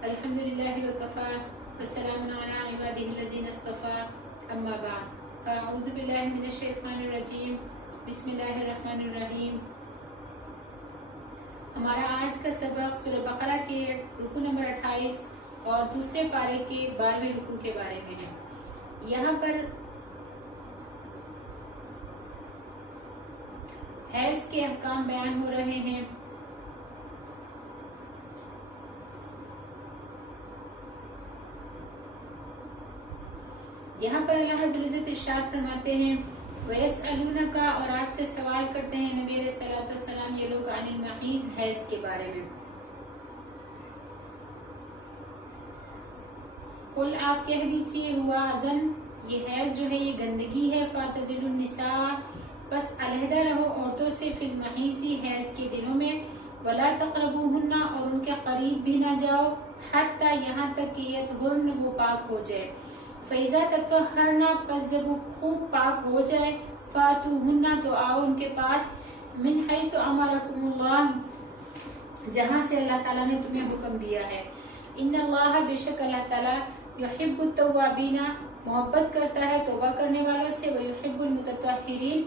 الحمدللہ وکفا والسلام علی عبادہ الذین اصطفیٰ اما بعد اعوذ باللہ من الشیطان الرجیم بسم اللہ الرحمن الرحیم۔ ہمارا آج کا سبق سورہ بقرہ کے رکوع نمبر 28 اور دوسرے پارے کے 12ویں رکوع کے بارے میں ہے۔ یہاں پر حیض کے احکام بیان ہو رہے ہیں۔ یہاں پر اللہ رب العزت ارشاد فرماتے ہیں وَيَسْأَلُونَكَ، اور آپ سے سوال کرتے ہیں نبی علیہ الصلوۃ والسلام یہ لوگ عن المحیض، حیض کے بارے میں۔ قل، آپ کہہ دیجئے ہوا اذن، یہ حیض جو ہے یہ گندگی ہے، فَاعْتَزِلُوا النِّسَاءَ، بس علیحدہ رہو عورتوں سے، فی المحیض، حیض کے دنوں میں، وَلَا تَقْرَبُوهُنَّ، اور ان کے قریب بھی نہ جاؤ، حتیٰ یہاں تک کہ یطہرن، وہ پاک ہو جائے، فَإِذَا تَطَهَّرْنَ، پس جب وہ خوب پاک ہو جائے، فَاتُوهُنَّ، تو آؤ ان کے پاس، مِنْ حَيْثُ أَمَرَكُمُ اللَّهُ، جہاں سے اللہ تعالیٰ نے تمہیں حکم دیا ہے، إِنَّ اللَّهَ، بے شک اللہ تعالیٰ، يُحِبُّ التَّوَّابِينَ، محبت کرتا ہے توبہ کرنے والوں سے، وَيُحِبُّ الْمُتَطَّهِّرِينَ،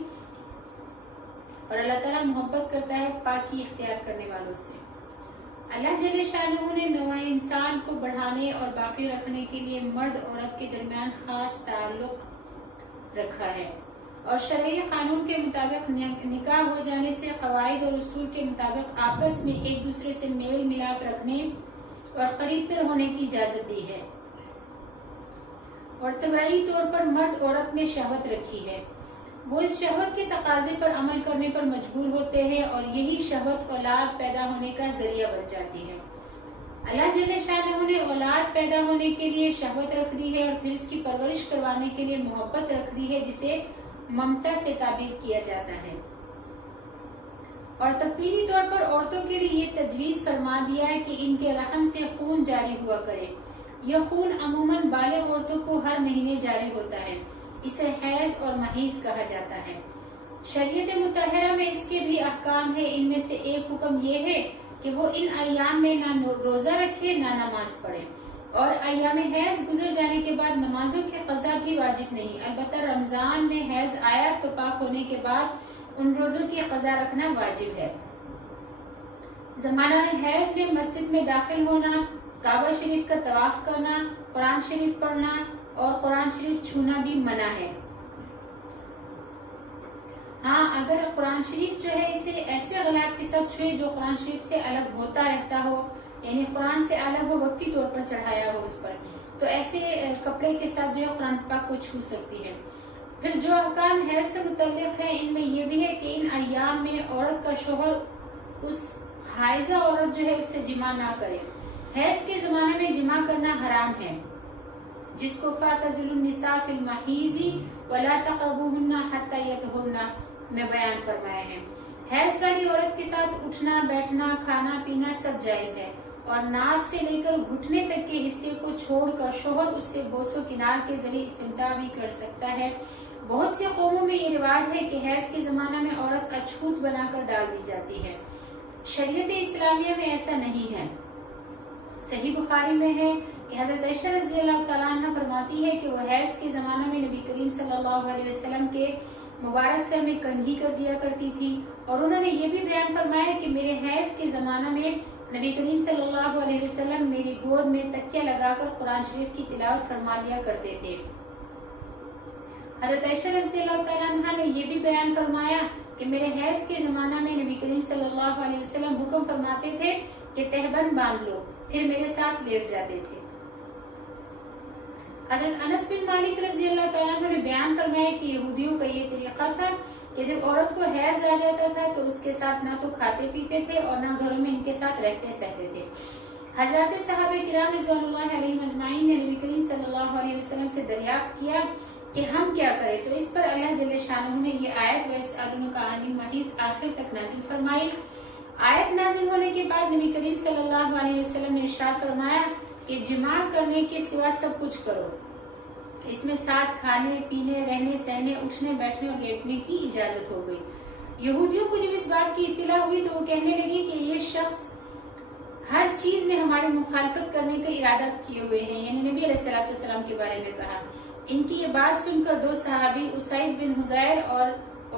اور اللہ تعالیٰ محبت کرتا ہے پاکی اختیار کرنے والوں سے۔ اللہ جل شانہ نے نوع انسان کو بڑھانے اور باقی رکھنے کے لیے مرد عورت کے درمیان خاص تعلق رکھا ہے، اور شرعی قانون کے مطابق نکاح ہو جانے سے قواعد اور اصول کے مطابق آپس میں ایک دوسرے سے میل ملاپ رکھنے اور قریب تر ہونے کی اجازت دی ہے، اور طبعی طور پر مرد عورت میں شہوت رکھی ہے، وہ اس شہوت کے تقاضے پر عمل کرنے پر مجبور ہوتے ہیں، اور یہی شہوت اولاد پیدا ہونے کا ذریعہ بن جاتی ہے۔ اللہ جل شانہ نے اولاد پیدا ہونے کے لیے شہوت رکھ دی ہے، اور پھر اس کی پرورش کروانے کے لیے محبت رکھ دی ہے، جسے ممتا سے تعبیر کیا جاتا ہے، اور تکوینی طور پر عورتوں کے لیے یہ تجویز فرما دیا ہے کہ ان کے رحم سے خون جاری ہوا کرے۔ یہ خون عموماً بالغ عورتوں کو ہر مہینے جاری ہوتا ہے، اسے حیض اور محیض کہا جاتا ہے۔ شریعت مطہرہ میں اس کے بھی احکام ہیں، ان میں سے ایک حکم یہ ہے کہ وہ ان ایام میں نہ روزہ رکھے نہ نماز پڑھے، اور ایام حیض گزر جانے کے بعد نمازوں کے قضا بھی واجب نہیں، البتہ رمضان میں حیض آیا تو پاک ہونے کے بعد ان روزوں کی قضا رکھنا واجب ہے۔ زمانہ حیض میں مسجد میں داخل ہونا، کعبہ شریف کا طواف کرنا، قرآن شریف پڑھنا اور قرآن شریف چھونا بھی منع ہے۔ ہاں، اگر قرآن شریف جو ہے اسے ایسے غلاف کے ساتھ چھوئے جو قرآن شریف سے الگ ہوتا رہتا ہو، یعنی قرآن سے الگ ہو، وقتی طور پر چڑھایا ہو اس پر، تو ایسے کپڑے کے ساتھ جو ہے قرآن پاک کو چھو سکتی ہے۔ پھر جو احکام حیض سے متعلق ہے، ان میں یہ بھی ہے کہ ان ایام میں عورت کا شوہر اس حائضہ عورت جو ہے اس سے جماع نہ کرے۔ حیض کے زمانے میں جماع کرنا حرام ہے، جس کو فَاعْتَزِلُوا النِّسَاءَ فِي الْمَحِيضِ وَلَا تَقْرَبُوهُنَّ حَتَّىٰ يَطْهُرْنَ میں بیان فرمایا ہے۔ حیض والی عورت کے ساتھ اٹھنا بیٹھنا کھانا پینا سب جائز ہے، اور ناف سے لے کر گھٹنے تک کے حصے کو چھوڑ کر شوہر اس سے بوس و کنار کے ذریعے استمتاع بھی کر سکتا ہے۔ بہت سے قوموں میں یہ رواج ہے کہ حیض کے زمانہ میں عورت اچھوت بنا کر ڈال دی جاتی ہے، شریعت اسلامیہ میں ایسا نہیں ہے۔ صحیح بخاری میں ہے کہ حضرت عائشہ رضی اللہ تعالیٰ عنہ فرماتی ہے کہ وہ حیض کے زمانہ میں نبی کریم صلی اللہ علیہ وسلم کے مبارک سر میں کنگھی کر دیا کرتی تھی، اور انہوں نے یہ بھی بیان فرمایا کہ میرے حیض کے زمانہ میں نبی کریم صلی اللہ علیہ وسلم میری گود میں تکیہ لگا کر قرآن شریف کی تلاوت فرما لیا کرتے تھے۔ حضرت عائشہ رضی اللہ تعالیٰ عنہ نے یہ بھی بیان فرمایا کہ میرے حیض کے زمانہ میں نبی کریم صلی اللہ علیہ وسلم حکم فرماتے تھے کہ تہبند باندھ لو، پھر میرے ساتھ لیٹ جاتے تھے۔ حضرت انس بن مالک رضی اللہ تعالیٰ عنہ نے بیان فرمایا کہ یہودیوں کا یہ طریقہ تھا کہ جب عورت کو حیض آ جاتا تھا تو اس کے ساتھ نہ تو کھاتے پیتے تھے اور نہ گھروں میں ان کے ساتھ رہتے سہتے تھے۔ حضرات صحابہ کرام رضوان اللہ علیہم اجمعین نے نبی کریم صلی اللہ علیہ وسلم سے دریافت کیا کہ ہم کیا کریں، تو اس پر اللہ جل شانہ نے یہ آیت وَيَسْأَلُونَكَ عَنِ الْمَحِيضِ آخر تک نازل فرمائی۔ آیت نازل ہونے کے بعد نبی کریم صلی اللہ علیہ وسلم نے ارشاد فرمایا کہ جماع کرنے کے سوا سب کچھ کرو، اس میں ساتھ کھانے پینے رہنے سہنے اٹھنے بیٹھنے اور لیٹنے کی اجازت ہو گئی۔ یہودیوں کو جب اس بات کی اطلاع ہوئی تو وہ کہنے لگی کہ یہ شخص ہر چیز میں ہماری مخالفت کرنے کا ارادہ کیے ہوئے ہیں، یعنی نبی علیہ الصلوۃ والسلام کے بارے میں کہا۔ ان کی یہ بات سن کر دو صحابی اسید بن حضیر اور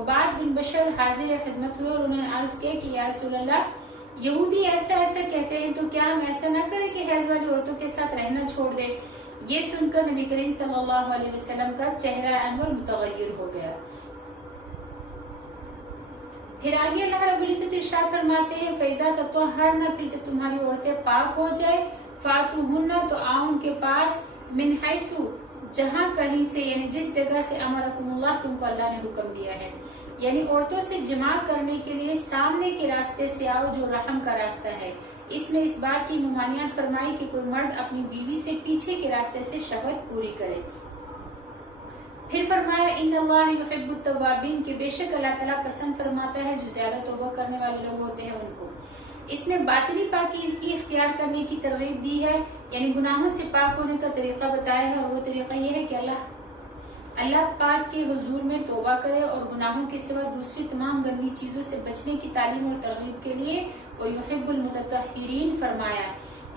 عباد بن بشر حاضر خدمت ہوئے اور انہوں نے عرض کیا کہ یا رسول اللہ، یہودی ایسا ایسا کہتے ہیں تو کیا ہم ایسا نہ کریں کہ حیض والی عورتوں کے ساتھ رہنا چھوڑ دیں؟ یہ سن کر نبی کریم صلی اللہ علیہ وسلم کا چہرہ انور متغیر ہو گیا۔ پھر آگے اللہ رب العزت ارشاد فرماتے ہیں فَإِذَا تَطَهَّرْنَ، پھر جب تمہاری عورتیں پاک ہو جائے، فَأْتُوهُنَّ، تو آؤ ان کے پاس، مِنْ حَيْثُ، جہاں کہیں سے، یعنی جس جگہ سے امرکم اللہ، تم کو اللہ نے حکم دیا ہے، یعنی عورتوں سے جماع کرنے کے لیے سامنے کے راستے سے آؤ جو رحم کا راستہ ہے۔ اس میں اس بات کی ممانعت فرمائی کہ کوئی مرد اپنی بیوی سے پیچھے کے راستے سے شہوت پوری کرے۔ پھر فرمایا ان اللہ یحب التوابین، کہ بے شک اللہ تعالیٰ پسند فرماتا ہے جو زیادہ توبہ کرنے والے لوگ ہوتے ہیں ان کو۔ اس میں باطنی پاکیزگی اختیار کرنے کی ترغیب دی ہے، یعنی گناہوں سے پاک ہونے کا طریقہ بتایا ہے، اور وہ طریقہ یہ ہے کہ اللہ پاک کے حضور میں توبہ کرے اور گناہوں کے سوا دوسری تمام گندی چیزوں سے بچنے کی تعلیم اور ترغیب کے لیے وہ یحب المتطہرین فرمایا۔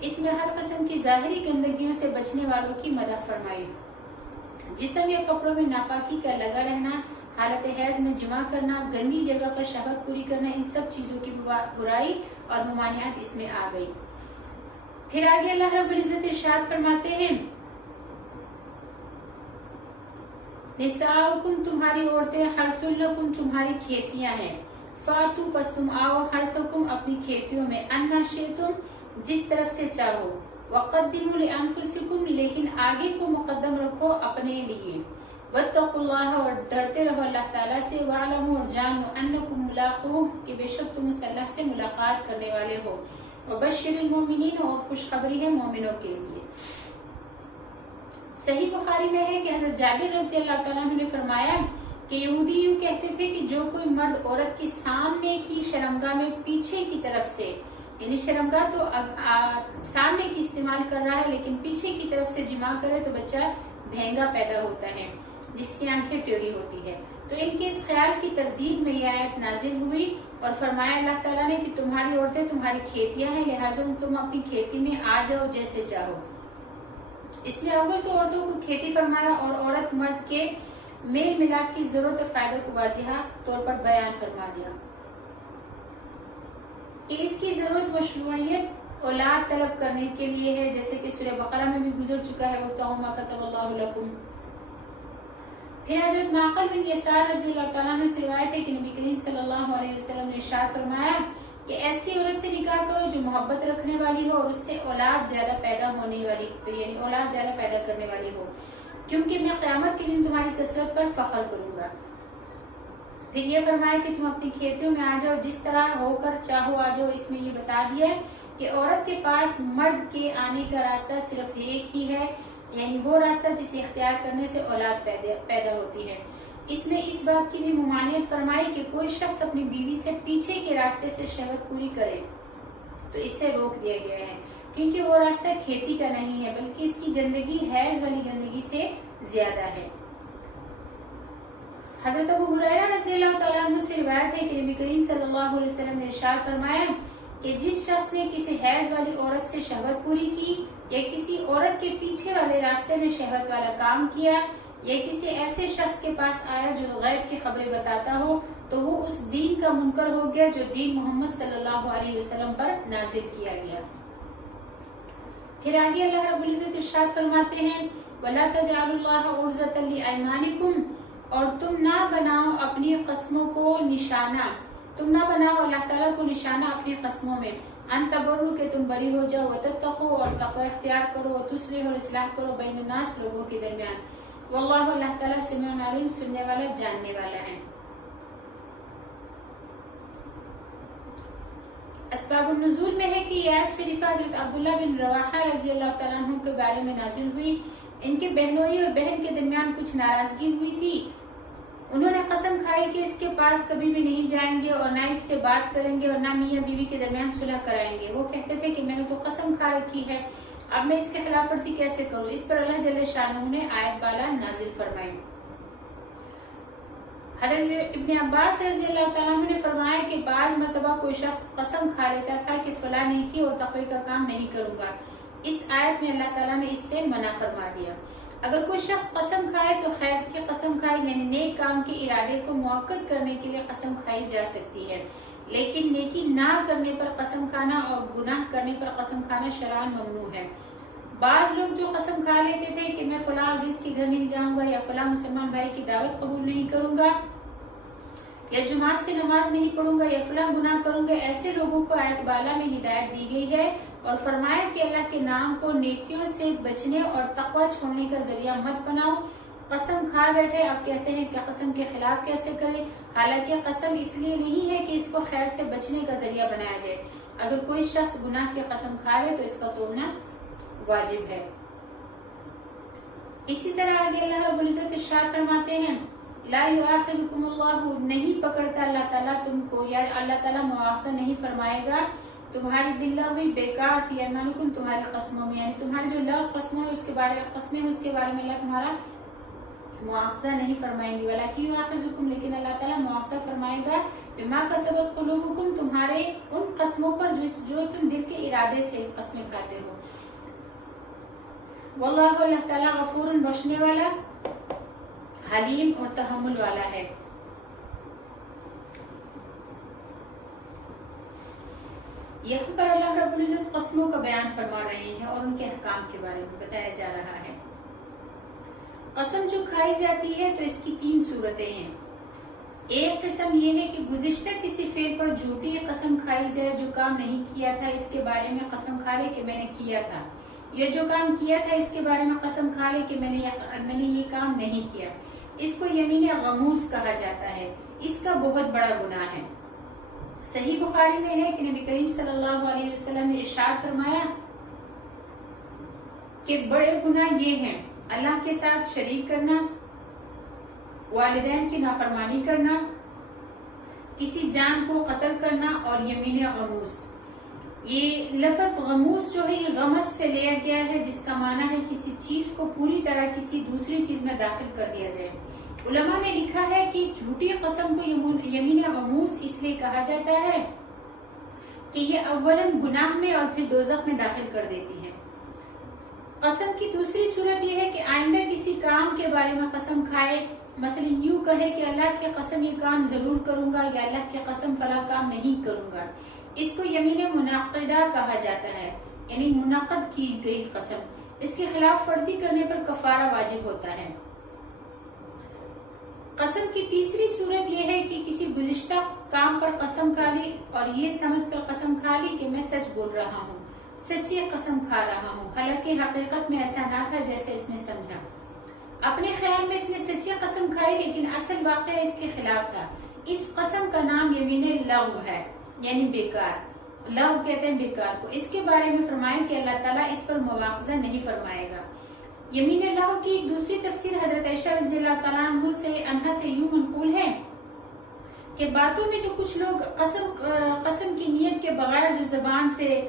اس میں ہر قسم کی ظاہری گندگیوں سے بچنے والوں کی مدح فرمائی۔ جسم یا کپڑوں میں ناپاکی کا لگا رہنا، حالت حیض میں جماع کرنا، گندی جگہ پر شہوت پوری کرنا، ان سب چیزوں کی برائی اور ممانعت اس میں آ گئی۔ پھر آگے اللہ رب العزت ارشاد فرماتے ہیں نساؤکم، تمہاری عورتیں، حرث لکم، تمہاری کھیتیاں ہیں، فاتو، پس تم آؤ، حرثکم، اپنی کھیتیوں میں، انا شئتم، جس طرف سے چاہو، وقدموا لانفسکم، لیکن آگے کو مقدم رکھو اپنے لیے، واتقوا اللہ، اور ڈرتے رہو اللہ تعالیٰ سے، واعلموا، اور جانو، انکم ملاقوہ، کہ بے شک تم اس اللہ سے ملاقات کرنے والے ہو، وبشر المومنین، اور خوشخبری ہے مومنوں کے لیے۔ صحیح بخاری میں ہے کہ حضرت جابر رضی اللہ تعالیٰ عنہ نے فرمایا کہ یہودی یوں کہتے تھے کہ جو کوئی مرد عورت کے سامنے کی شرمگاہ میں پیچھے کی طرف سے، یعنی شرمگاہ تو سامنے کی استعمال کر رہا ہے لیکن پیچھے کی طرف سے جماع کرے تو بچہ بھینگا پیدا ہوتا ہے جس کی آنکھیں ٹیڑھی ہوتی ہے۔ تو ان کے اس خیال کی تردید میں یہ آیت نازل ہوئی اور فرمایا اللہ تعالیٰ نے کہ تمہاری عورتیں تمہاری کھیتیاں ہیں، لہٰذا تم اپنی کھیتی میں آ جاؤ جیسے چاہو۔ اس میں اول تو عورتوں کو کھیتی فرمایا اور عورت مرد کے میل ملاپ کی ضرورت اور فائدہ کو واضح طور پر بیان فرما دیا کہ اس کی ضرورت مشروعیت اولاد طلب کرنے کے لیے ہے، جیسے کہ سورہ بقرہ میں بھی گزر چکا ہے وَابْتَغُوا مَا كَتَبَ اللَّهُ لَكُمْ۔ پھر حضرت معقل بن یسار رضی اللہ تعالیٰ عنہ سے روایت ہے کہ نبی کریم صلی اللہ علیہ وسلم نے ارشاد فرمایا کہ ایسی عورت سے نکاح کرو جو محبت رکھنے والی ہو اور اس سے اولاد زیادہ پیدا ہونے والی، یعنی اولاد زیادہ پیدا کرنے والی ہو، کیونکہ میں قیامت کے دن تمہاری کثرت پر فخر کروں گا۔ پھر یہ فرمایا کہ تم اپنی کھیتیوں میں آ جاؤ جس طرح ہو کر چاہو آ جاؤ۔ اس میں یہ بتا دیا کہ عورت کے پاس مرد کے آنے کا راستہ صرف ایک ہی ہے، یعنی وہ راستہ جسے اختیار کرنے سے اولاد پیدا ہوتی ہے۔ اس میں اس بات کی بھی ممانعت فرمائی کہ کوئی شخص اپنی بیوی سے پیچھے کے راستے سے شہوت پوری کرے تو اس سے روک دیا گیا ہے، کیونکہ وہ راستہ کھیتی کا نہیں ہے بلکہ اس کی گندگی حیض والی گندگی سے زیادہ ہے۔ حضرت ابو ہریرہ رضی اللہ تعالیٰ عنہ سے روایت ہے کہ نبی کریم صلی اللہ علیہ وسلم نے ارشاد فرمایا کہ جس شخص نے کسی حیض والی عورت سے شہوت پوری کی یا کسی عورت کے پیچھے والے راستے میں شہوت والا کام کیا یا کسی ایسے شخص کے پاس آیا جو غیب کی خبریں بتاتا ہو تو وہ اس دین کا منکر ہو گیا جو دین محمد صلی اللہ علیہ وسلم پر نازل کیا گیا۔ پھر آگے اللہ رب العزت ارشاد فرماتے ہیں وَلَا تَجْعَلُوا اللَّهَ عُرْضَةً لِأَيْمَانِكُمْ، اور تم نہ بناؤ اپنی قسموں کو نشانہ، تم نہ بناؤ اللہ تعالیٰ کو نشانہ اپنی قسموں میں، ان تبروا کہ تم بری ہو جاؤ، وتتقوا اور تقوی اختیار کرو، وتصلحوا اور اصلاح کرو بین الناس لوگوں کے درمیان، واللہ اللہ تعالیٰ سمیع علیم سننے والا جاننے والا ہے۔ اسباب النزول میں ہے کہ یہ آیت شریفہ حضرت عبداللہ بن رواحہ رضی اللہ تعالیٰ عنہ کے بارے میں نازل ہوئی۔ ان کے بہنوئی اور بہن کے درمیان کچھ ناراضگی ہوئی تھی، انہوں نے قسم کھائی کہ اس کے پاس کبھی بھی نہیں جائیں گے اور نہ اس سے بات کریں گے اور نہ میاں بیوی کے درمیان صلح کرائیں گے۔ وہ کہتے تھے کہ میں نے تو قسم کھا رکھی ہے، اب میں اس کے خلاف ورزی کیسے کروں؟ اس پر اللہ جل شانہ نے آیت بالا نازل فرمائی۔ حضرت ابن عباس رضی اللہ تعالیٰ عنہ نے فرمایا کہ بعض مرتبہ کوئی شخص قسم کھا لیتا تھا کہ فلاں نیکی اور تقوی کا کام نہیں کروں گا. اس آیت میں اللہ تعالیٰ نے اس سے منع فرما دیا. اگر کوئی شخص قسم کھائے تو خیر کی قسم کھائے، یعنی نیک کام کے ارادے کو مؤکد کرنے کے لیے قسم کھائی جا سکتی ہے، لیکن نیکی نہ کرنے پر قسم کھانا اور گناہ کرنے پر قسم کھانا شرعاً ممنوع ہے. بعض لوگ جو قسم کھا لیتے تھے کہ میں فلاں عزیز کے گھر نہیں جاؤں گا، یا فلاں مسلمان بھائی کی دعوت قبول نہیں کروں گا، یا جماعت سے نماز نہیں پڑھوں گا، یا فلاں گناہ کروں گا، ایسے لوگوں کو آیت بالا میں ہدایت دی گئی ہے اور فرمایا کہ اللہ کے نام کو نیکیوں سے بچنے اور تقوی چھوڑنے کا ذریعہ مت بناؤ. قسم کھا بیٹھے آپ کہتے ہیں کہ قسم کے خلاف کیسے کریں، حالانکہ قسم اس لیے نہیں ہے کہ اس کو خیر سے بچنے کا ذریعہ بنایا جائے. اگر کوئی شخص گناہ کی قسم کھا لے تو اس کا توڑنا واجب ہے. اسی طرح آگے اللہ رب العزت ارشاد فرماتے ہیں لا یؤاخذکم اللہ، نہیں پکڑتا اللہ تعالیٰ تم کو، یا اللہ تعالیٰ مواخذہ نہیں فرمائے گا تمہاری باللغو بیکار فی ایمانکم، تمہاری قسموں میں، یعنی تمہاری جو لغو قسمیں ہیں اس کے بارے میں اللہ تمہارا مواخذہ نہیں فرمائیں گے. ولکن یؤاخذکم، لیکن اللہ تعالیٰ مواخذہ فرمائے گا بما کسبت قلوبکم، تمہارے ان قسموں پر جو تم دل کے ارادے سے قسمیں کھاتے ہو. واللہ، اللہ تعالیٰ غفور، بخشنے والا، حلیم اور تحمل والا ہے. یہاں پر اللہ رب العزت قسموں کا بیان فرما رہے ہیں اور ان کے احکام کے بارے میں بتایا جا رہا ہے. قسم جو کھائی جاتی ہے تو اس کی 3 صورتیں ہیں. ایک قسم یہ ہے کہ گزشتہ کسی فعل پر جھوٹی قسم کھائی جائے، جو کام نہیں کیا تھا اس کے بارے میں قسم کھا لے کہ میں نے کیا تھا، یا جو کام کیا تھا اس کے بارے میں قسم کھا لے کہ میں نے یہ کام نہیں کیا. اس کو یمین غموس کہا جاتا ہے. اس کا بہت بڑا گناہ ہے. صحیح بخاری میں ہے کہ نبی کریم صلی اللہ علیہ وسلم نے ارشاد فرمایا کہ بڑے گناہ یہ ہیں اللہ کے ساتھ شریک کرنا، والدین کی نافرمانی کرنا، کسی جان کو قتل کرنا اور یمین غموس. یہ لفظ غموس جو ہے یہ غمس سے لیا گیا ہے، جس کا معنی ہے کسی چیز کو پوری طرح کسی دوسری چیز میں داخل کر دیا جائے. علماء نے لکھا ہے کہ جھوٹی قسم کو یمین غموس اس لیے کہا جاتا ہے کہ یہ اولاً گناہ میں اور پھر دوزخ میں داخل کر دیتی ہے. قسم کی دوسری صورت یہ ہے کہ آئندہ کسی کام کے بارے میں قسم کھائے، مثلا یوں کہے کہ اللہ کی قسم یہ کام ضرور کروں گا، یا اللہ کی قسم فلاں کام نہیں کروں گا. اس کو یمین منعقدہ کہا جاتا ہے، یعنی منعقد کی گئی قسم. اس کے خلاف ورزی کرنے پر کفارہ واجب ہوتا ہے. قسم کی تیسری صورت یہ ہے کہ کسی گزشتہ کام پر قسم کھا لی اور یہ سمجھ کر قسم کھا لی کہ میں سچ بول رہا ہوں، سچی قسم کھا رہا ہوں، حالانکہ حقیقت میں ایسا نہ تھا جیسے اس نے سمجھا. اپنے خیال میں اس نے سچی قسم کھائی لیکن اصل واقعہ اس کے خلاف تھا. اس قسم کا نام یمین لغو ہے، یعنی بیکار. لغو کہتے ہیں بیکار کو. اس کے بارے میں فرمائیں کہ اللہ تعالیٰ اس پر مواخذہ نہیں فرمائے گا. یمین لغو کی ایک دوسری تفسیر حضرت عائشہ رضی اللہ تعالیٰ عنہ سے یوں منقول ہے کہ باتوں میں جو کچھ لوگ قسم کی نیت کے بغیر جو زبان سے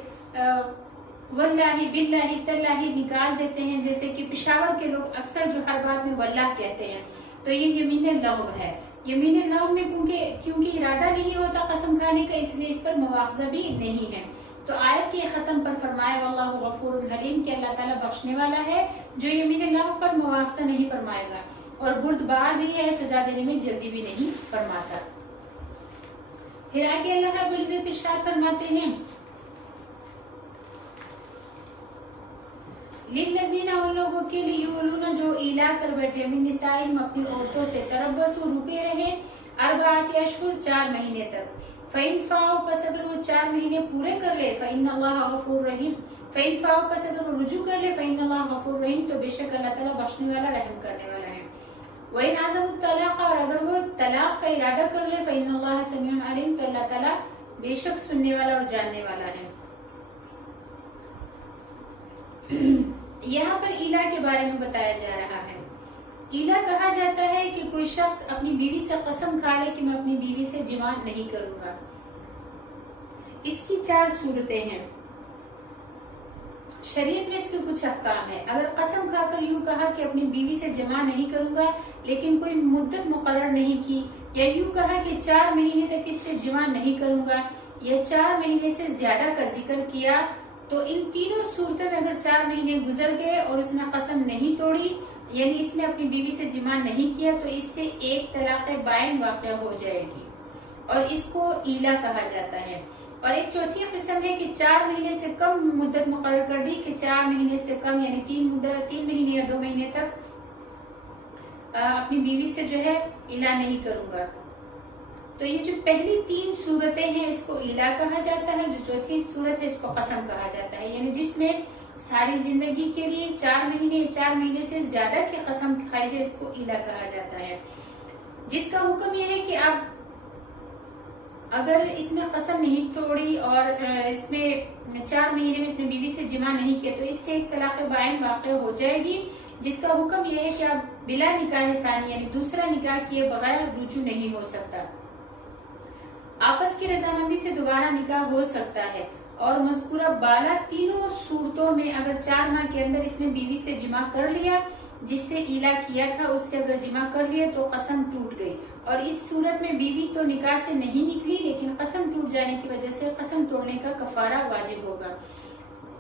واللہ باللہ تاللہ نکال دیتے ہیں، جیسے کہ پشاور کے لوگ اکثر جو ہر بات میں واللہ کہتے ہیں، تو یہ یمین لغو ہے. یمین لغو میں کیونکہ ارادہ نہیں ہوتا قسم کھانے کا، اس لیے اس پر مواخذہ بھی نہیں ہے. تو آیت کے ختم پر فرمایا واللہ غفور حلیم کہ اللہ تعالیٰ بخشنے والا ہے جو یمین لغو پر مواخذہ نہیں فرمائے گا، اور بردبار بھی ہے، سزا دینے میں جلدی بھی نہیں فرماتا. پھر آگے اللہ رب العزت ارشاد فرماتے ہیں للذین، ان لوگوں کے لیے یولون جو ایلا کر بیٹھے من نسائہم اپنی عورتوں سے، تربصوا رکے رہے، 4 اشہر 4 مہینے تک. فَإِنْ فَاءُوا، پس اگر وہ 4 مہینے پورے کر لے، فَإِنَّ اللَّهَ غَفُورٌ رَحِيمٌ، فَإِنْ فَاءُوا، پس اگر وہ رجوع کر لے، فَإِنَّ اللَّهَ غَفُورٌ رَحِيمٌ، تو بے شک اللہ تعالیٰ بخشنے والا رحم کرنے والا ہے. وَإِنْ عَزَمُوا الطَّلَاقَ، اور اگر وہ طلاق کا ارادہ کر لے، فَإِنَّ اللَّهَ سَمِيعٌ عَلِيمٌ، تو اللہ تعالیٰ بے شک سننے والا اور جاننے والا ہے. یہاں پر ایلا کے بارے میں بتایا جا رہا ہے. ایلا کہا جاتا ہے کہ کوئی شخص اپنی بیوی سے قسم کھا لے کہ میں اپنی بیوی سے جماع نہیں کروں گا. اس کی 4 صورتیں ہیں. شریعت میں اس کے کچھ احکام ہے. اگر قسم کھا کر یوں کہا کہ اپنی بیوی سے جماع نہیں کروں گا، لیکن کوئی مدت مقرر نہیں کی، یا یوں کہا کہ 4 مہینے تک اس سے جمع نہیں کروں گا، یا 4 مہینے سے زیادہ کا ذکر کیا، تو ان تینوں صورتوں میں اگر 4 مہینے گزر گئے اور اس نے قسم نہیں توڑی، یعنی اس نے اپنی بیوی سے جمع نہیں کیا، تو اس سے ایک طلاق بائن واقع ہو جائے گی اور اس کو ایلا کہا جاتا ہے۔ اور ایک چوتھی قسم ہے کہ 4 مہینے سے کم مدت مقرر کر دی کہ 4 مہینے سے کم یعنی 3 مہینے یا 2 مہینے تک اپنی بیوی سے جو ہے ایلا نہیں کروں گا۔ تو یہ جو پہلی 3 صورتیں ہیں اس کو ایلا کہا جاتا ہے، جو چوتھی صورت ہے اس کو قسم کہا جاتا ہے، یعنی جس میں ساری زندگی کے لیے 4 مہینے 4 مہینے سے زیادہ کی قسم کھائی جائے اس کو ایلا کہا جاتا ہے، جس کا حکم یہ ہے کہ اب اگر اس نے قسم نہیں توڑی اور اس میں 4 مہینے میں اس نے بیوی سے جمع نہیں کیا تو اس سے ایک طلاق بائن واقع ہو جائے گی، جس کا حکم یہ ہے کہ اب بلا نکاح ثانی یعنی دوسرا نکاح کیے بغیر رجوع نہیں ہو سکتا، آپس کی رضامندی سے دوبارہ نکاح ہو سکتا ہے۔ اور مذکورہ بالا تینوں صورتوں میں اگر 4 ماہ کے اندر اس نے بیوی سے جمع کر لیا، جس سے ایلا کیا تھا اس سے اگر جمع کر لیا تو قسم ٹوٹ گئی، اور اس صورت میں بیوی تو نکاح سے نہیں نکلی لیکن قسم ٹوٹ جانے کی وجہ سے قسم توڑنے کا کفارہ واجب ہوگا۔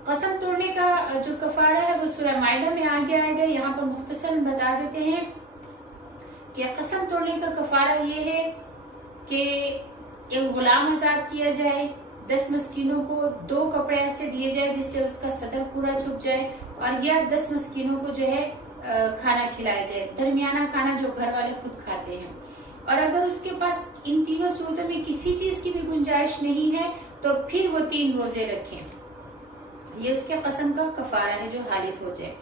قسم توڑنے کا جو کفارہ ہے وہ سورہ مائدہ میں آگے آئے گا، یہاں پر مختصر بتا دیتے ہیں کہ قسم توڑنے کا کفارہ یہ ہے کہ ایک غلام آزاد کیا جائے، 10 مسکینوں کو 2 کپڑے ایسے دیے جائے جس سے اس کا صدر پورا چھپ جائے، اور یا 10 مسکینوں کو جو ہے کھانا کھلایا جائے، درمیانہ کھانا جو گھر والے خود کھاتے ہیں۔ اور اگر اس کے پاس ان تینوں صورتوں میں کسی چیز کی بھی گنجائش نہیں ہے تو پھر وہ 3 روزے رکھیں، یہ اس کے قسم کا کفارہ ہے جو حالف ہو جائے۔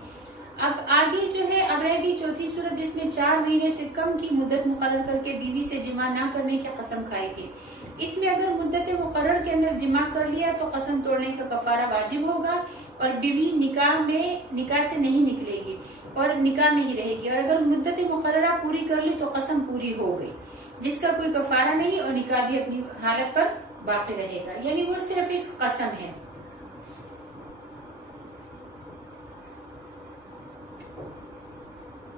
اب آگے جو ہے اب رہ گئی چوتھی صورت جس میں 4 مہینے سے کم کی مدت مقرر کر کے بیوی سے جمع نہ کرنے کی قسم کھائی تھی۔ اس میں اگر مدت مقرر کے اندر جمع کر لیا تو قسم توڑنے کا کفارہ واجب ہوگا اور بیوی نکاح سے نہیں نکلے گی اور نکاح میں ہی رہے گی، اور اگر مدت مقررہ پوری کر لی تو قسم پوری ہو گئی، جس کا کوئی کفارہ نہیں اور نکاح بھی اپنی حالت پر باقی رہے گا، یعنی وہ صرف ایک قسم ہے۔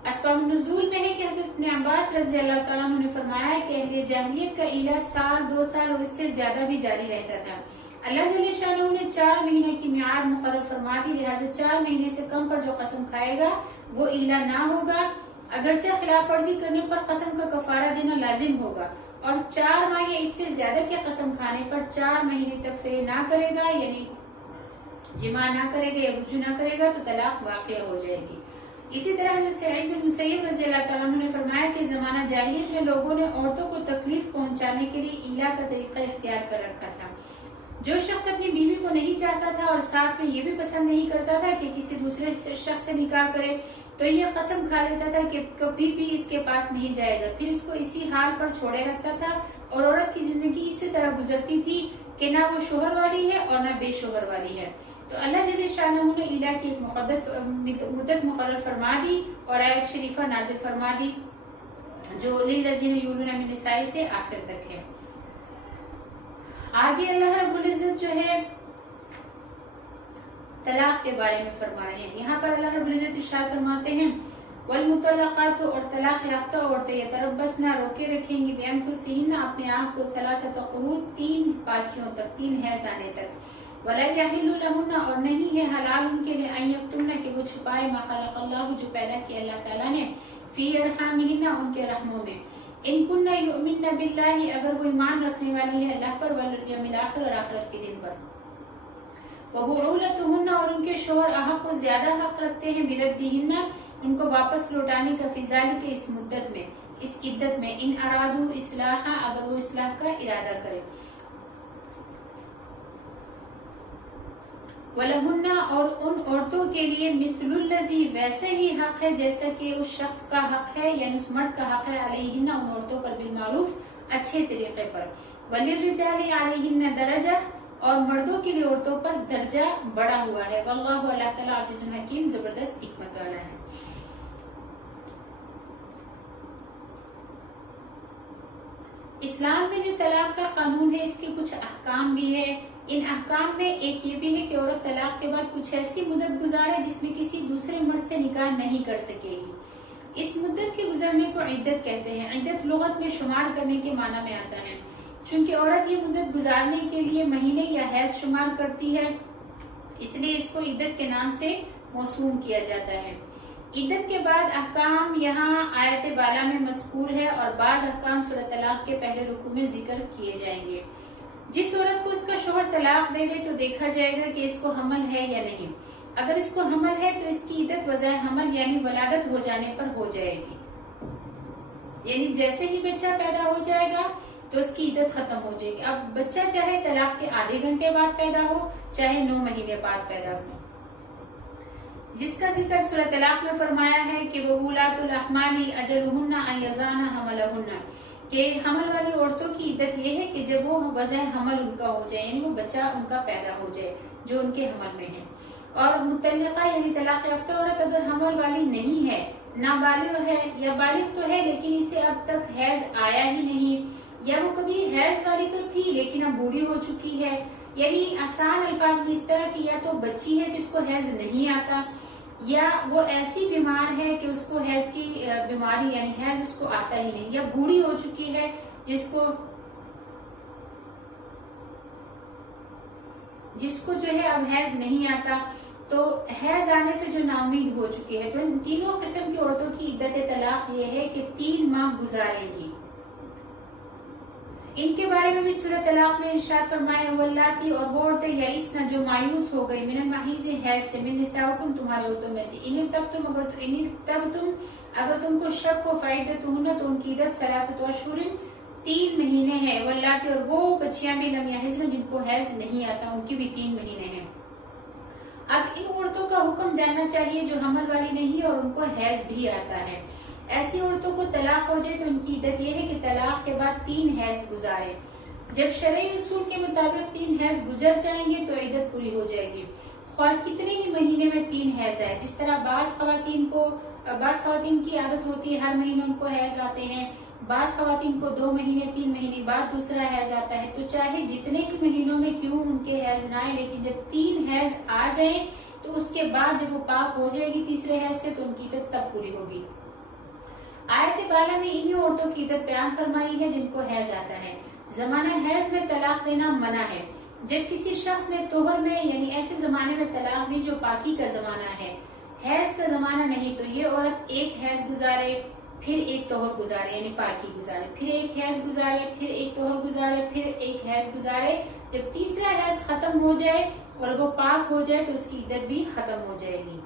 اسباب النزول میں ہے کہ حضرت ابن عباس رضی اللہ تعالیٰ عنہ نے فرمایا ہے کہ اہل جاہلیت کا ایلا 1 2 سال اور اس سے زیادہ بھی جاری رہتا تھا۔ اللہ جل شانہ نے 4 مہینے کی میعاد مقرر فرما دی، لہٰذا 4 مہینے سے کم پر جو قسم کھائے گا وہ ایلا نہ ہوگا، اگرچہ خلاف ورزی کرنے پر قسم کا کفارہ دینا لازم ہوگا، اور 4 ماہ یا اس سے زیادہ کی قسم کھانے پر 4 مہینے تک فعل نہ کرے گا یعنی جمع نہ کرے گا یا رجوع نہ کرے گا تو طلاق واقع ہو جائے گی۔ اسی طرح حضرت سعید بن مسیب رضی اللہ تعالیٰ عنہ نے فرمایا کہ زمانہ جاہلیت میں لوگوں نے عورتوں کو تکلیف پہنچانے کے لیے ایلا کا طریقہ اختیار کر رکھا تھا۔ جو شخص اپنی بیوی کو نہیں چاہتا تھا اور ساتھ میں یہ بھی پسند نہیں کرتا تھا کہ کسی دوسرے شخص سے نکاح کرے تو یہ قسم کھا لیتا تھا کہ کبھی بھی اس کے پاس نہیں جائے گا، پھر اس کو اسی حال پر چھوڑے رکھتا تھا، اور عورت کی زندگی اسی طرح گزرتی تھی کہ نہ وہ شوہر والی ہے اور نہ بے شوہر والی ہے۔ تو اللہ جل شانہ نے ایلا کی ایک مدت مقرر فرما دی اور آیت شریفہ نازل فرما دی جو للذین یولون من النساء سے آخر تک ہے۔ آگے اللہ رب العزت جو ہے طلاق کے بارے میں فرما رہے ہیں، یہاں پر اللہ رب العزت ارشاد فرماتے ہیں والمطلقات اور طلاق یافتہ عورتیں یتربصن روکے رکھیں گی بانفسہن اپنے آپ کو 3 قروء 3 پاکیوں تک 3 حیض آنے تک، ولا یحل لہن اور نہیں ہے حلال ان کے لیے ان یکتمن کہ وہ چھپائے ما خلق اللہ جو پیدا کیا اللہ تعالیٰ نے فی ارحامہن ان کے رحموں میں، ان کنن یؤمن باللہ اگر وہ ایمان رکھنے والی ہے اللہ پر والیوم الاخر اور آخرت کے دن پر، وبعولتہن اور ان کے شوہر احق کو زیادہ حق رکھتے ہیں بردہن ان کو واپس لوٹانے کا فی ذالک اس مدت میں اس عدت میں ان ارادو اصلاحا اگر وہ اصلاح کا ارادہ کرے، وَلَهُنَّ اور ان عورتوں کے لیے مثل الذی ویسے ہی حق ہے جیسا کہ اس شخص کا حق ہے یعنی اس مرد کا حق ہے علیہن ان عورتوں پر بالمعروف اچھے طریقے پر، وَلِلرِّجَالِ عَلَيْهِنَّ دَرَجَةٌ اور مردوں کے لیے عورتوں پر درجہ بڑا ہوا ہے، واللہ اللہ تعالیٰ عزیز الحکیم زبردست حکمت والا ہے۔ اسلام میں جو طلاق کا قانون ہے اس کے کچھ احکام بھی ہے، ان احکام میں ایک یہ بھی ہے کہ عورت طلاق کے بعد کچھ ایسی مدت گزارے جس میں کسی دوسرے مرد سے نکاح نہیں کر سکے گی، اس مدت کے گزرنے کو عدت کہتے ہیں. عدت لغت میں شمار کرنے کے معنی میں آتا ہے. چونکہ عورت یہ مدت گزارنے کے لیے مہینے یا حیض شمار کرتی ہے، اس لیے اس کو عدت کے نام سے موسوم کیا جاتا ہے. عدت کے بعد احکام یہاں آیت بالا میں مذکور ہے اور بعض احکام سورۃ طلاق کے پہلے رکوع میں ذکر کیے جائیں گے. جس عورت کو اس کا شوہر طلاق دے دے تو دیکھا جائے گا کہ اس کو حمل ہے یا نہیں. اگر اس کو حمل ہے تو اس کی عدت وضع حمل یعنی ولادت ہو جانے پر ہو جائے گی. یعنی جیسے ہی بچہ پیدا ہو جائے گا تو اس کی عدت ختم ہو جائے گی. اب بچہ چاہے طلاق کے آدھے گھنٹے بعد پیدا ہو چاہے 9 مہینے بعد پیدا ہو. جس کا ذکر سورۃ طلاق میں فرمایا ہے کہ وہ اولاۃ الاحمال اجلہن ان یضعن حملہن، کہ حمل والی عورتوں کی عدت یہ ہے کہ جب وہ وضع حمل ان کا ہو جائے، یعنی وہ بچہ ان کا پیدا ہو جائے جو ان کے حمل میں ہے. اور مطلقہ یعنی طلاق یافتہ عورت اگر حمل والی نہیں ہے، نابالغ ہے یا بالغ تو ہے لیکن اسے اب تک حیض آیا ہی نہیں، یا وہ کبھی حیض والی تو تھی لیکن اب بوڑھی ہو چکی ہے، یعنی آسان الفاظ میں اس طرح کی یا تو بچی ہے جس کو حیض نہیں آتا، یا وہ ایسی بیمار ہے کہ اس کو حیض کی بیماری یعنی حیض اس کو آتا ہی نہیں، یا بوڑھی ہو چکی ہے جس کو جو ہے اب حیض نہیں آتا، تو حیض آنے سے جو نا امید ہو چکی ہے. تو ان تینوں قسم کی عورتوں کی عدت طلاق یہ ہے کہ 3 ماہ گزارے گی. ان کے بارے میں بھی سورۃ طلاق میں ارشاد فرمایا واللاتی، اور وہ عورتیں یئسن جو مایوس ہو گئی، من المحیض حیض سے، من نسائکم تمہاری عورتوں میں سے، ان ارتبتم اگر تم کو شک ہو، فعدتہن تو ان کی عدت 3 اشہر 3 مہینے ہیں، واللاتی اور وہ بچیاں بھی لم یحضن جن کو حیض نہیں آتا ان کی بھی 3 مہینے ہیں. اب ان عورتوں کا حکم جاننا چاہیے جو حمل والی نہیں اور ان کو حیض بھی آتا ہے. ایسی عورتوں کو طلاق ہو جائے تو ان کی عدت یہ ہے کہ طلاق کے بعد 3 حیض گزارے. جب شرعی اصول کے مطابق 3 حیض گزر جائیں گے تو عدت پوری ہو جائے گی، خواہ کتنے ہی مہینے میں 3 حیض آئے. جس طرح بعض خواتین کی عادت ہوتی ہے ہر مہینے ان کو حیض آتے ہیں، بعض خواتین کو 2 مہینے 3 مہینے بعد دوسرا حیض آتا ہے. تو چاہے جتنے ہی مہینوں میں کیوں ان کے حیض نہ آئے، لیکن جب 3 حیض آ جائیں تو اس کے بعد جب وہ پاک ہو جائے گی تیسرے حیض سے تو ان کی عدت تب پوری ہوگی. آیت بالا میں انہی عورتوں کی عدت بیان فرمائی ہے جن کو حیض آتا ہے. زمانہ حیض میں طلاق دینا منع ہے. جب کسی شخص نے طہر میں یعنی ایسے زمانے میں طلاق دی جو پاکی کا زمانہ ہے، حیض کا زمانہ نہیں، تو یہ عورت 1 حیض گزارے پھر 1 طہر گزارے یعنی پاکی گزارے، پھر 1 حیض گزارے پھر 1 طہر گزارے پھر 1 حیض گزارے. جب تیسرا حیض ختم ہو جائے اور وہ پاک ہو جائے تو اس کی عدت بھی ختم ہو جائے گی.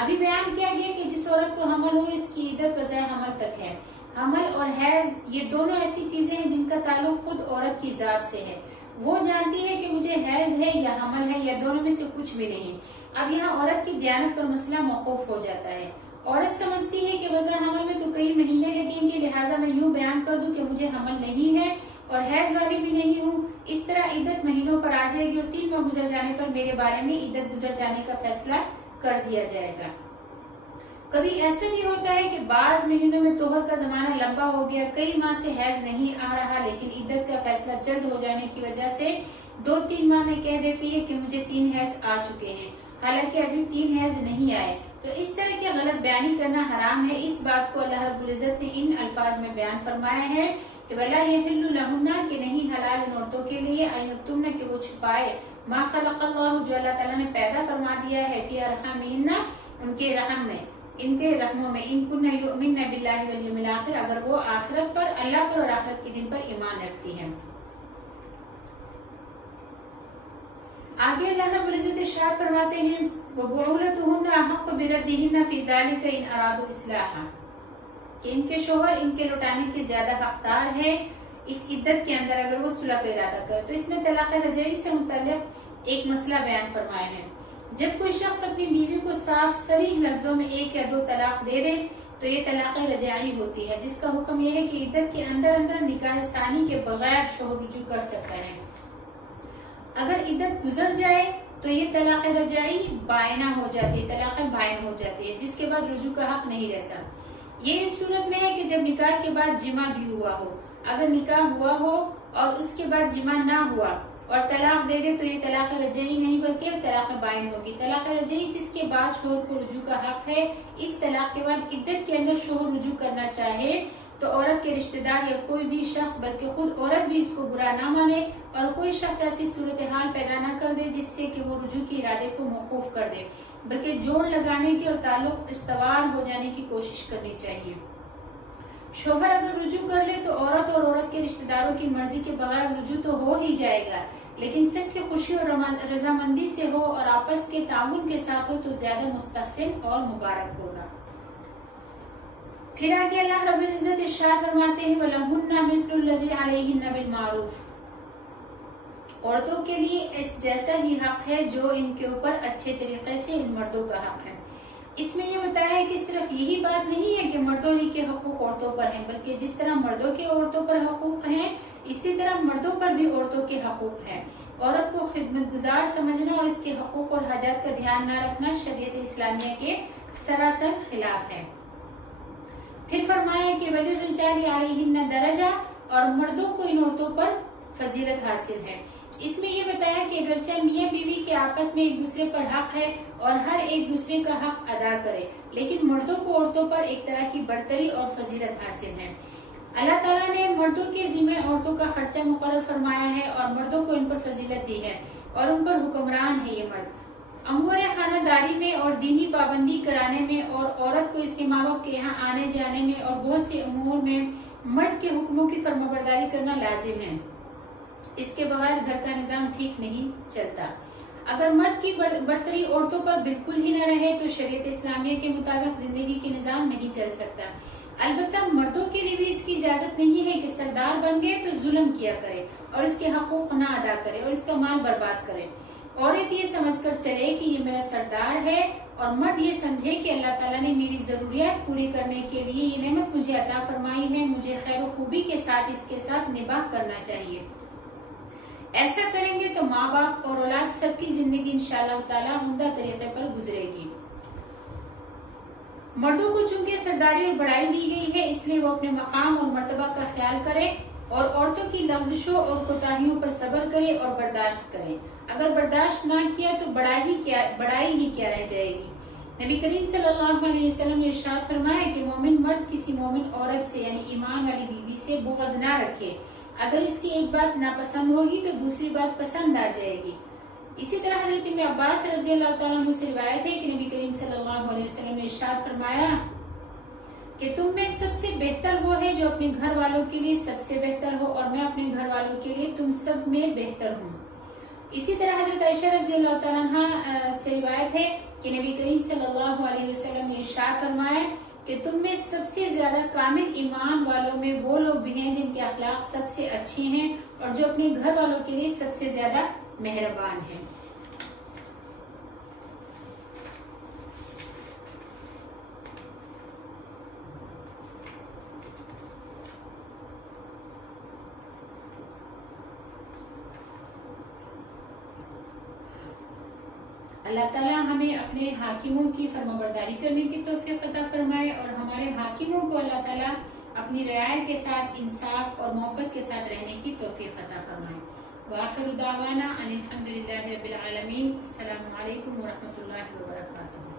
ابھی بیان کیا گیا کہ جس عورت کو حمل ہو اس کی عدت وضع حمل تک ہے. حمل اور حیض یہ دونوں ایسی چیزیں ہیں جن کا تعلق خود عورت کی ذات سے ہے. وہ جانتی ہے کہ مجھے حیض ہے یا حمل ہے یا دونوں میں سے کچھ بھی نہیں. اب یہاں عورت کی دیانت پر مسئلہ موقوف ہو جاتا ہے. عورت سمجھتی ہے کہ وضع حمل میں تو کئی مہینے لگیں گے، لہٰذا میں یوں بیان کر دوں کہ مجھے حمل نہیں ہے اور حیض والی بھی نہیں ہوں. اس طرح عدت مہینوں پر آ جائے گی اور 3 ماہ گزر جانے پر میرے بارے میں عدت گزر جانے کا فیصلہ کر دیا جائے گا. کبھی ایسا بھی ہوتا ہے کہ بعض مہینوں میں طہر کا زمانہ لمبا ہو گیا، کئی ماہ سے حیض نہیں آ رہا، لیکن عدت کا فیصلہ جلد ہو جانے کی وجہ سے 2-3 ماہ میں کہہ دیتی ہے کہ مجھے 3 حیض آ چکے ہیں، حالانکہ ابھی 3 حیض نہیں آئے. تو اس طرح کی غلط بیانی کرنا حرام ہے. اس بات کو اللہ رب العزت نے ان الفاظ میں بیان فرمایا ہے کہ وَلَا يَحِلُّ لَهُنَّ کہ نہیں حلال ان عورتوں کے لیے أَن يَكْتُمْنَ کہ وہ چھپائے ما خلق اللہ جو اللہ تعالیٰ نے پیدا فرما دیا ہے فی أَرْحَامِهِنَّ ان کے رحم میں، ان کے رحموں میں، ان كُنَّ يُؤْمِنَّ بِاللَّهِ وَالْيَوْمِ الْآخِرِ اگر وہ آخرت پر، اللہ پر اور آخرت کے دن پر ایمان رکھتی ہیں. آگے اللہ رب العزت ارشاد فرماتے ہیں وَبُعُولَتُهُنَّ أَحَقُّ بِرَدِّهِنَّ فِي ذَلِكَ إِنْ أَرَادُوا إِصْلَاحًا کہ ان کے شوہر ان کے لوٹانے کے زیادہ حقدار ہے اس عدت کے اندر اگر وہ صلح کا ارادہ کرے. تو اس میں طلاق رجعی سے متعلق ایک مسئلہ بیان فرمایا ہے. جب کوئی شخص اپنی بیوی کو صاف صریح لفظوں میں 1 یا 2 طلاق دے دے تو یہ طلاق رجعی ہوتی ہے، جس کا حکم یہ ہے کہ عدت کے اندر نکاح ثانی کے بغیر شوہر رجوع کر سکتا ہے. اگر عدت گزر جائے تو یہ طلاق رجعی بائنہ ہو جاتی ہے، طلاق بائن ہو جاتی ہے، جس کے بعد رجوع کا حق نہیں رہتا. یہ اس صورت میں ہے کہ جب نکاح کے بعد جمع بھی ہوا ہو. اگر نکاح ہوا ہو اور اس کے بعد جمع نہ ہوا اور طلاق دے دے تو یہ طلاق رجعی نہیں بلکہ طلاق بائن ہوگی. طلاق رجعی جس کے بعد شوہر کو رجوع کا حق ہے، اس طلاق کے بعد عدت کے اندر شوہر رجوع کرنا چاہے تو عورت کے رشتہ دار یا کوئی بھی شخص بلکہ خود عورت بھی اس کو برا نہ مانے اور کوئی شخص ایسی صورتحال پیدا نہ کر دے جس سے کہ وہ رجوع کے ارادے کو موقوف کر دے، بلکہ جوڑ لگانے کی اور تعلق استوار ہو جانے کی کوشش کرنی چاہیے. شوہر اگر رجوع کر لے تو عورت اور عورت کے رشتہ داروں کی مرضی کے بغیر رجوع تو ہو ہی جائے گا، لیکن سب کی خوشی اور رضامندی سے ہو اور آپس کے تعاون کے ساتھ ہو تو زیادہ مستحسن اور مبارک ہوگا. پھر آگے اللہ رب العزت ارشاد فرماتے ہیں وَلَهُنَّ مِثْلُ الَّذِي عَلَيْهِنَّ بِالْمَعْرُوفِ، عورتوں کے لیے اس جیسا ہی حق ہے جو ان کے اوپر اچھے طریقے سے ان مردوں کا حق ہے. اس میں یہ بتایا ہے کہ صرف یہی بات نہیں ہے کہ مردوں ہی کے حقوق عورتوں پر ہیں، بلکہ جس طرح مردوں کے عورتوں پر حقوق ہیں اسی طرح مردوں پر بھی عورتوں کے حقوق ہیں. عورت کو خدمت گزار سمجھنا اور اس کے حقوق اور حاجات کا دھیان نہ رکھنا شریعت اسلامیہ کے سراسر خلاف ہے. پھر فرمایا کہ وَلِلرِّجَالِ عَلَيْهِنَّ دَرَجَةٌ، اور مردوں کو ان عورتوں پر فضیلت حاصل ہے. اس میں یہ بتایا کہ اگرچہ میاں بیوی کے آپس میں ایک دوسرے پر حق ہے اور ہر ایک دوسرے کا حق ادا کرے، لیکن مردوں کو عورتوں پر ایک طرح کی برتری اور فضیلت حاصل ہے. اللہ تعالیٰ نے مردوں کے ذمہ عورتوں کا خرچہ مقرر فرمایا ہے اور مردوں کو ان پر فضیلت دی ہے اور ان پر حکمران ہے. یہ مرد امور خانہ داری میں اور دینی پابندی کرانے میں اور عورت کو اس کے ماں باپ کے یہاں آنے جانے میں اور بہت سے امور میں مرد کے حکموں کی فرمانبرداری کرنا لازم ہے. اس کے بغیر گھر کا نظام ٹھیک نہیں چلتا. اگر مرد کی برتری عورتوں پر بالکل ہی نہ رہے تو شریعت اسلامیہ کے مطابق زندگی کے نظام نہیں چل سکتا. البتہ مردوں کے لیے بھی اس کی اجازت نہیں ہے کہ سردار بن گئے تو ظلم کیا کرے اور اس کے حقوق نہ ادا کرے اور اس کا مال برباد کرے. عورت یہ سمجھ کر چلے کہ یہ میرا سردار ہے اور مرد یہ سمجھے کہ اللہ تعالیٰ نے میری ضروریات پوری کرنے کے لیے یہ نعمت مجھے عطا فرمائی ہے، مجھے خیر و خوبی کے ساتھ اس کے ساتھ نباہ کرنا چاہیے. ایسا کریں گے تو ماں باپ اور اولاد سب کی زندگی انشاءاللہ تعالیٰ عمدہ طریقے پر گزرے گی. مردوں کو چونکہ سرداری اور بڑائی دی گئی ہے اس لیے وہ اپنے مقام اور مرتبہ کا خیال کرے اور عورتوں کی لغزشوں اور کوتاہیوں پر صبر کرے اور برداشت کرے. اگر برداشت نہ کیا تو بڑائی ہی کیا رہ جائے گی. نبی کریم صلی اللہ علیہ وسلم نے ارشاد فرمایا کہ مومن مرد کسی مومن عورت سے یعنی ایمان والی بیوی سے بغض نہ رکھے. اگر اس کی ایک بات ناپسند ہوگی تو دوسری بات پسند آ جائے گی. اسی طرح حضرت ابن عباس رضی اللہ تعالیٰ عنہ سے روایت ہے کہ نبی کریم صلی اللہ علیہ وسلم نے ارشاد فرمایا کہ تم میں سب سے بہتر وہ ہے جو اپنے گھر والوں کے لیے سب سے بہتر ہو اور میں اپنے گھر والوں کے لیے تم سب میں بہتر ہوں. اسی طرح حضرت عائشہ رضی اللہ تعالیٰ عنہ سے روایت ہے کہ نبی کریم صلی اللہ علیہ وسلم نے ارشاد فرمایا کہ تم میں سب سے زیادہ کامل ایمان والوں میں وہ لوگ بھی ہیں جن کے اخلاق سب سے اچھے ہیں اور جو اپنے گھر والوں کے لیے سب سے زیادہ مہربان ہیں. اللہ تعالیٰ ہمیں اپنے حاکموں کی فرمانبرداری کرنے کی توفیق عطا فرمائے اور ہمارے حاکموں کو اللہ تعالیٰ اپنی رعایت کے ساتھ انصاف اور محبت کے ساتھ رہنے کی توفیق عطا فرمائے. وآخر دعوانا ان الحمد للہ رب العالمین. السلام علیکم ورحمۃ اللہ وبرکاتہ.